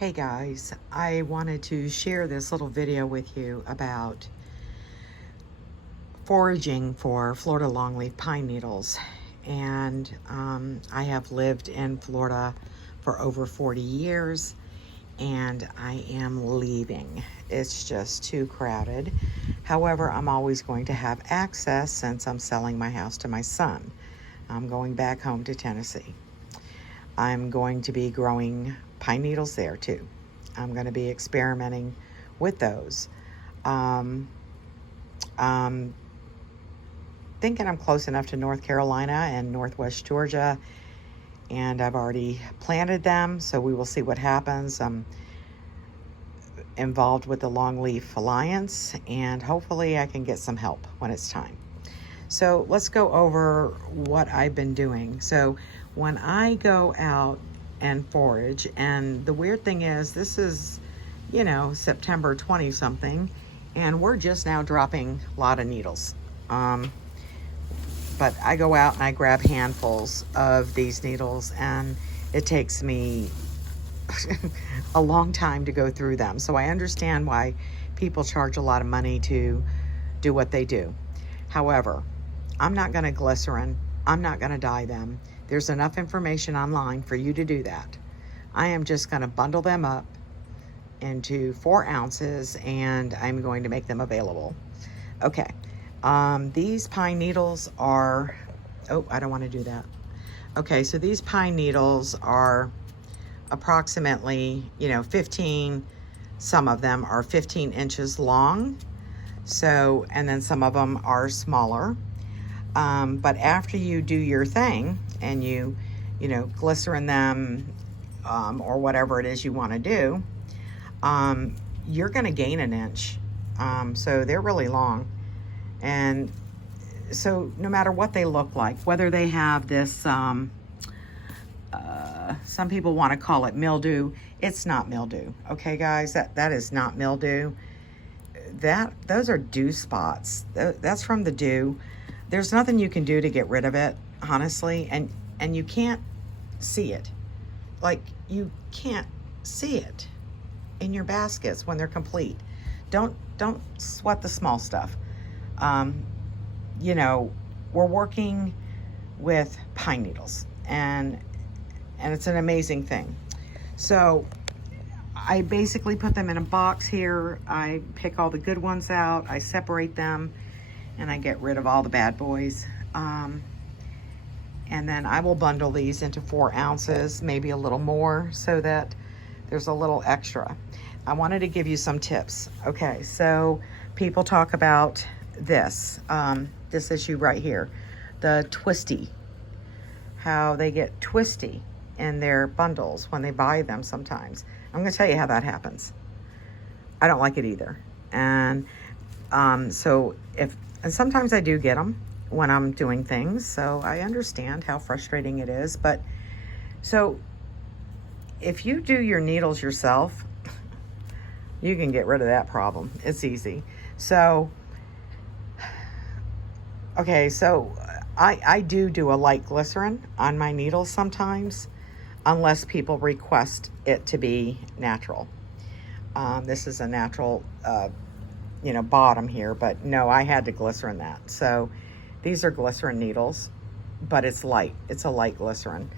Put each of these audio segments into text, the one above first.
Hey guys, I wanted to share this little video with you about foraging for Florida longleaf pine needles. And I have lived in Florida for over 40 years and I am leaving. It's just too crowded. However, I'm always going to have access since I'm selling my house to my son. I'm going back home to Tennessee. I'm going to be growing pine needles there too. I'm going to be experimenting with those. I'm thinking I'm close enough to North Carolina and Northwest Georgia, and I've already planted them, so we will see what happens. I'm involved with the Longleaf Alliance, and hopefully I can get some help when it's time. So let's go over what I've been doing. So when I go out and forage, and the weird thing is, this is, September 20 something, and we're just now dropping a lot of needles. But I go out and I grab handfuls of these needles, and it takes me a long time to go through them. So I understand why people charge a lot of money to do what they do. However, I'm not going to glycerin. I'm not going to dye them. There's enough information online for you to do that. I am just going to bundle them up into 4 ounces and I'm going to make them available. Okay. These pine needles are, I don't want to do that. Okay, so these pine needles are approximately, 15, some of them are 15 inches long. So, and then some of them are smaller. But after you do your thing and you glycerin them, or whatever it is you want to do, you're going to gain an inch. So they're really long. And so no matter what they look like, whether they have this, some people want to call it mildew. It's not mildew. Okay, guys, that is not mildew. Those are dew spots. That's from the dew. There's nothing you can do to get rid of it, honestly, and you can't see it. Like, you can't see it in your baskets when they're complete. Don't sweat the small stuff. We're working with pine needles, and it's an amazing thing. So I basically put them in a box here. I pick all the good ones out. I separate them, and I get rid of all the bad boys. And then I will bundle these into 4 ounces, maybe a little more, so that there's a little extra. I wanted to give you some tips. Okay, so people talk about this issue right here, the twisty, how they get twisty in their bundles when they buy them sometimes. I'm gonna tell you how that happens. I don't like it either. And and sometimes I do get them when I'm doing things, so I understand how frustrating it is. But so if you do your needles yourself, you can get rid of that problem. It's easy. So, okay, so I do a light glycerin on my needles sometimes, unless people request it to be natural. This is a natural, bottom here, but no, I had to glycerin that. So these are glycerin needles, but it's light. It's a light glycerin.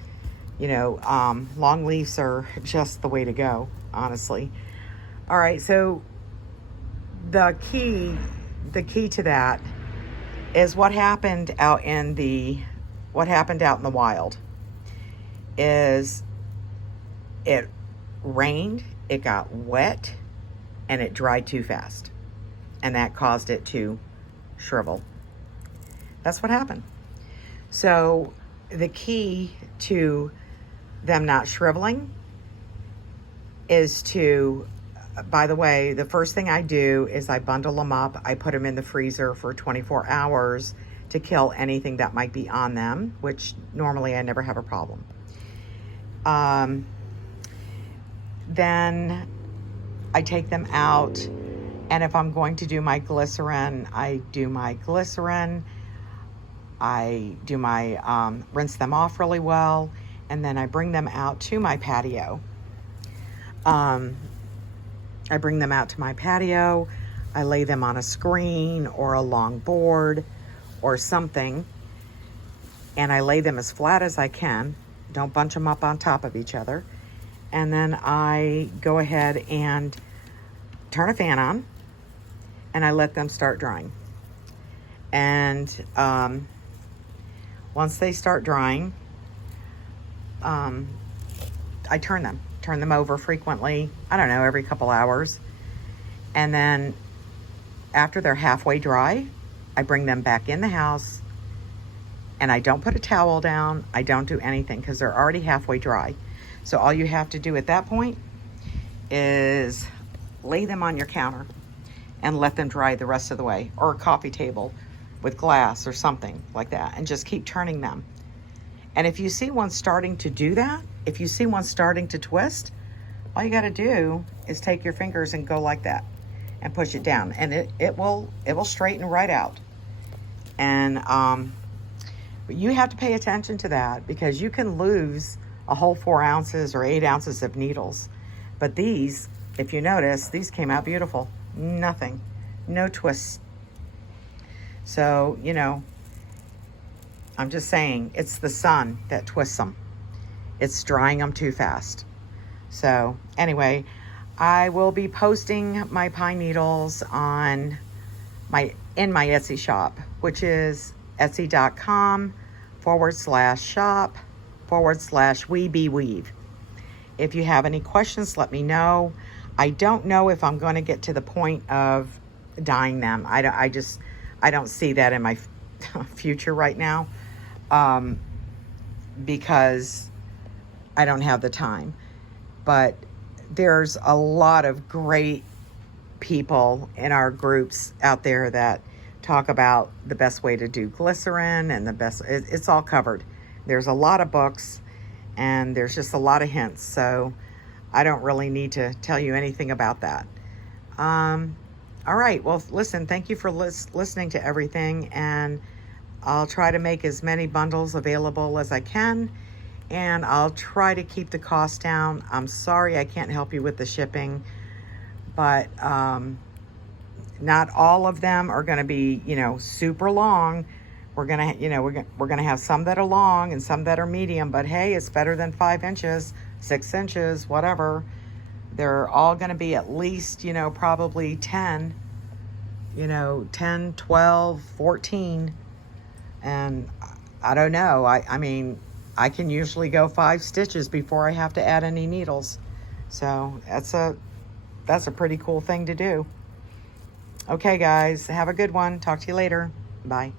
Long leaves are just the way to go, honestly. All right, so the key to that is what happened out in the wild is it rained, it got wet, and it dried too fast. And that caused it to shrivel. That's what happened. So the key to them not shriveling is to, by the way, the first thing I do is I bundle them up. I put them in the freezer for 24 hours to kill anything that might be on them, which normally I never have a problem. Then I take them out, and if I'm going to do my glycerin, I do my glycerin. I do my, rinse them off really well, and then I bring them out to my patio. I bring them out to my patio. I lay them on a screen or a long board or something, and I lay them as flat as I can. Don't bunch them up on top of each other. And then I go ahead and turn a fan on, and I let them start drying. And once they start drying, I turn them over frequently. I don't know, every couple hours. And then after they're halfway dry, I bring them back in the house, and I don't put a towel down. I don't do anything because they're already halfway dry. So all you have to do at that point is lay them on your counter and let them dry the rest of the way, or a coffee table with glass or something like that, and just keep turning them. And if you see one starting to do that, if you see one starting to twist, all you got to do is take your fingers and go like that and push it down, and it will straighten right out. And but you have to pay attention to that, because you can lose a whole 4 ounces or 8 ounces of needles. But these, if you notice, these came out beautiful. Nothing, no twists. So, you know, I'm just saying, it's the sun that twists them. It's drying them too fast. So anyway, I will be posting my pine needles in my Etsy shop, which is etsy.com/shop/weebeeweave. If you have any questions, let me know. I don't know if I'm going to get to the point of dyeing them. I don't see that in my future right now, because I don't have the time. But there's a lot of great people in our groups out there that talk about the best way to do glycerin, and it's all covered. There's a lot of books, and there's just a lot of hints. So I don't really need to tell you anything about that. All right. Well, listen, thank you for listening to everything. And I'll try to make as many bundles available as I can. And I'll try to keep the cost down. I'm sorry I can't help you with the shipping. But not all of them are going to be, super long. We're going to, we're going to have some that are long and some that are medium. But hey, it's better than 5 inches, 6 inches, whatever. They're all going to be at least, probably 10, 10, 12, 14. And I don't know. I mean, I can usually go 5 stitches before I have to add any needles. So that's a pretty cool thing to do. Okay, guys, have a good one. Talk to you later. Bye.